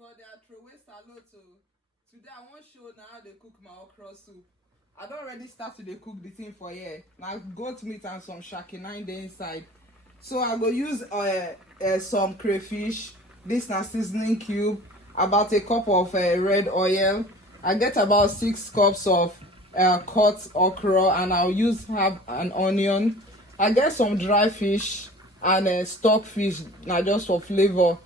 everybody, I throwaway salad too. Today I want to show now how they cook my okra soup. I don't already start to cook the thing for here. Now goat meat and some shaki 9 day inside. So I go use some crayfish. This na seasoning cube. About a cup of red oil. I get about 6 cups of cut okra, and I'll use half an onion. I get some dry fish and stockfish now just for flavor.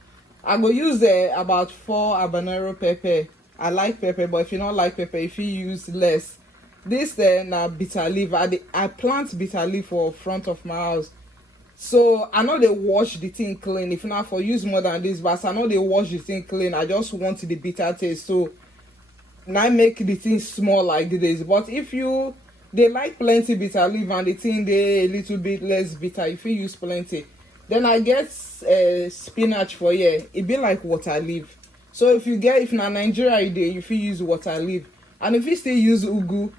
I go use about 4 habanero pepper. I like pepper, but if you don't like pepper, if you use less. This na bitter leaf. I plant bitter leaf for front of my house. So I know they wash the thing clean. If not for use more than this, but I know they wash the thing clean. I just want the bitter taste. So now make the thing small like this. But if they like plenty bitter leaf and the thing they a little bit less bitter, if you use plenty. Then I get spinach for here. It be like water leaf. So if na Nigeria if you use water leaf, and if you still use ugu,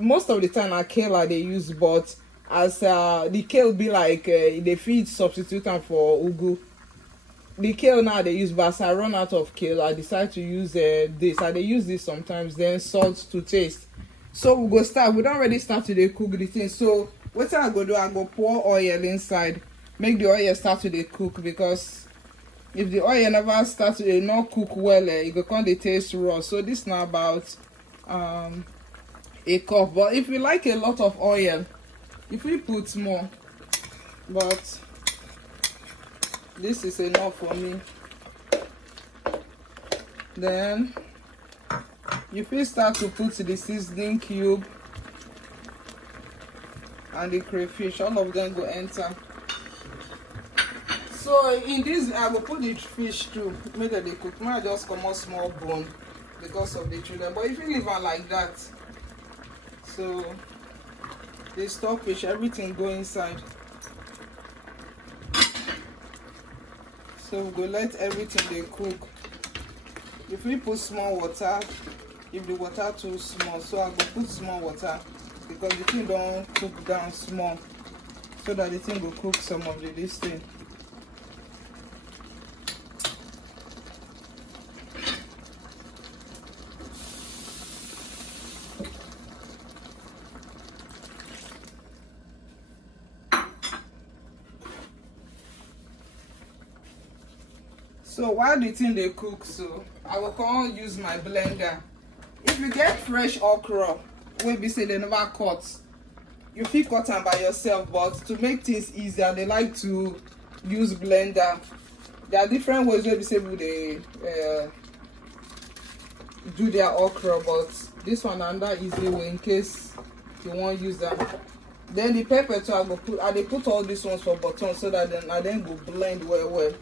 most of the time I kale they use, but as the kale be like they feed substitute them for ugu. The kale now they use, but as I run out of kale, I decide to use this. I they use this sometimes. Then salt to taste. So we go start. We don't already start to cook the thing. So what I go do? I go pour oil inside. Make the oil start to cook, because if the oil never start to not cook well, it go come the taste raw. So this now about a cup. But if you like a lot of oil, if we put more, but this is enough for me. Then if we start to put the seasoning cube and the crayfish, all of them go enter. So in this I will put the fish too, make they cook. Might just come out small bone because of the children, but if you leave it like that, so the stockfish, everything go inside. So we go let everything they cook. If we put small water, if the water too small, so I go put small water, because the thing don't cook down small, so that the thing will cook some of this thing. So while the thing they cook, so I will come use my blender. If you get fresh okra, when we say they never cut, you fit cut them by yourself, but to make things easier, they like to use blender. There are different ways where we say they do their okra, but this one and that easy way in case you want to use that. Then the pepper too, I put all these ones for bottom, so that then I then go blend well.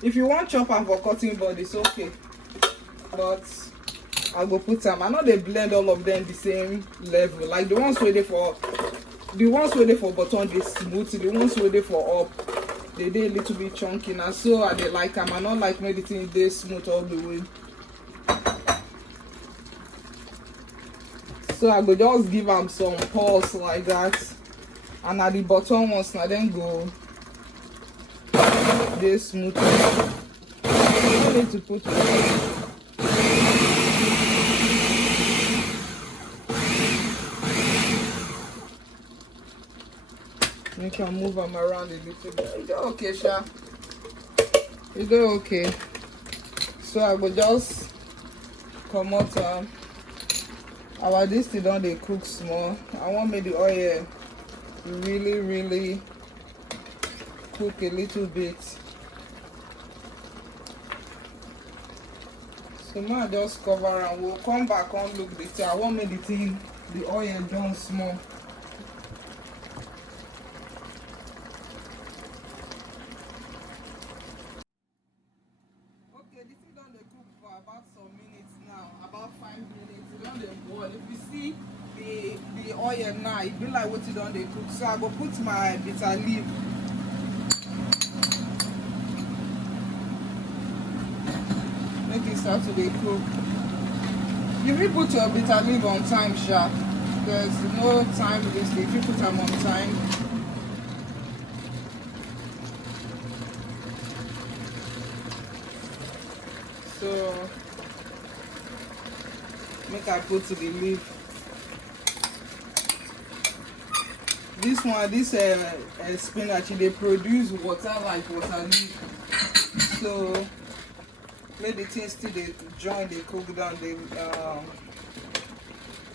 If you want chop and for cutting board, it's okay, but I go put them. I know they blend all of them the same level. Like the ones waiting for bottom, they smooth. The ones waiting for up, they a little bit chunky. Now so I they like them. I not like anything they smooth all the way. So I go just give them some pulse like that, and at the bottom ones now then go. They smooth. You don't need to put you can move them around a little bit. Is that okay, Sha? Is that okay? So I will just come out our this thing don't they cook small. I want me the oil really cook a little bit. So now just cover and we'll come back and look the thing. I want me the oil done small. Okay, this thing done they cook for about some minutes now, about 5 minutes. It done they boil. If you see the oil now, it be like what it done they cook. So I go put my bitter leaf. Make it start to be cook. You will put your bitter leaf on time, Sha. There's no time with this. If you put them on time. So make I put to the leaf. This one, this spinach, they produce water like water leaf. So make the things still they join, they cook down, they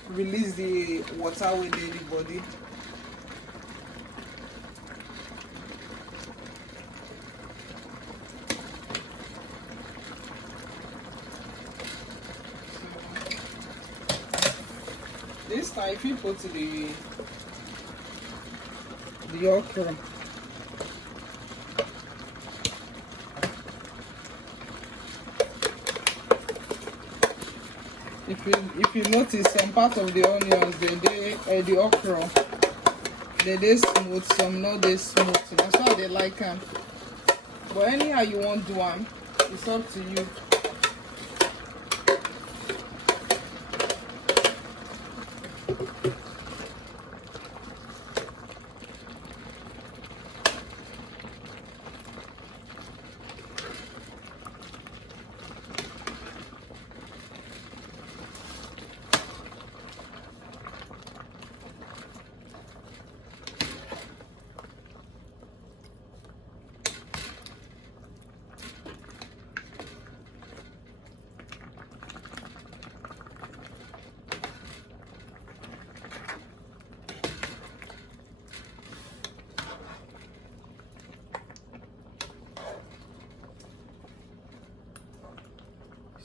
release the water within the body. This time, if you put the okra, if you notice, some part of the onions, the okra, they smooth, some not they smooth. So that's how they like them. But anyhow you want to do them, it's up to you.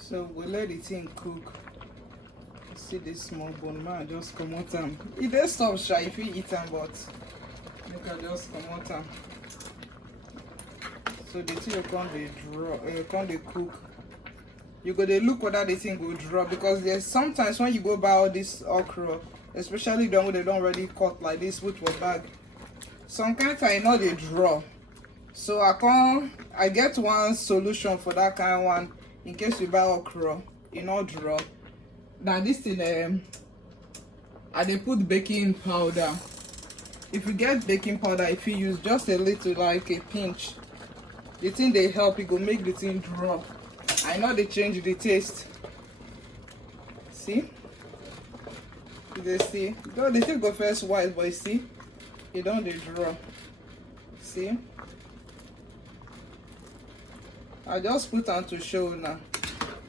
So we'll let the thing cook. See this small bone, man, just come out them. It does stop shy if you eat them, but you can just come out them. So the thing can't they cook. You go to look whether the thing will draw, because there's sometimes when you go buy all this okra, especially the one when they don't already cut like this with a bag, some kind of time they draw. So I get one solution for that kind of one. In case you buy okra, you know draw. Now this thing, I they put baking powder. If you get baking powder, if you use just a little, like a pinch, the thing they help, it go make the thing drop. I know they change the taste. See? You see? Though the thing go first white, but you see, you don't they draw. See? I just put on to show now.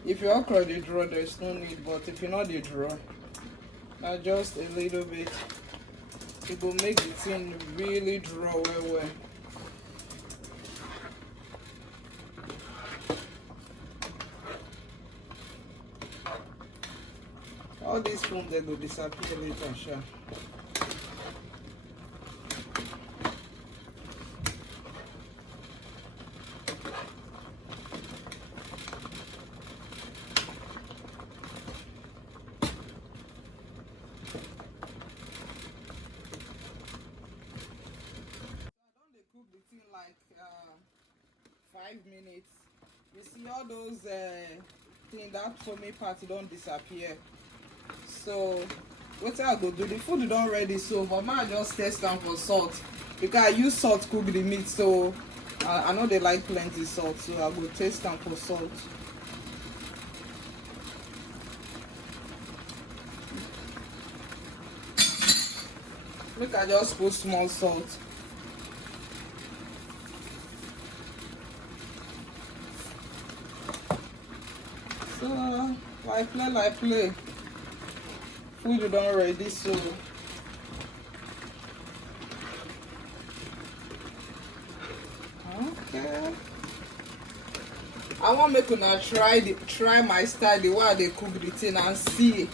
If you okra the draw, there's no need, but if you not the draw, now just a little bit, it will make the thing really draw well. All these foam they will disappear later, sure. Like 5 minutes. You see all those things, that foamy part don't disappear. So what I go do, the food don't ready, so but I just test them for salt, because I use salt cook the meat, so I know they like plenty salt, so I go taste them for salt. Look, I just put small salt. So like play. Food done ready, so okay. I want make una try my style, the way they cook the thing, and see.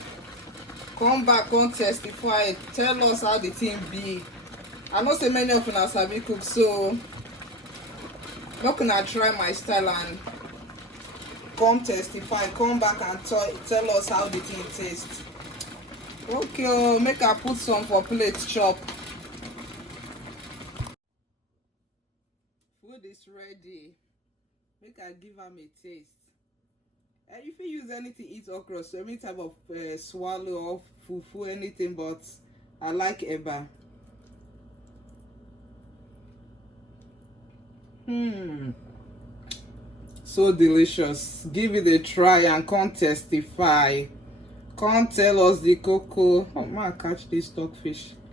Come back, come testify, tell us how the thing be. I know so many of una sabi cook, so make una try my style and come testify, come back and tell us how the thing tastes. Okay, make I put some for plate chop. Food is ready. Make I give them a taste. And if you use anything, eat okra, so any type of swallow or fufu, anything, but I like eba. so delicious. Give it a try and come testify. Come tell us the cocoa. Oh man, catch this stockfish.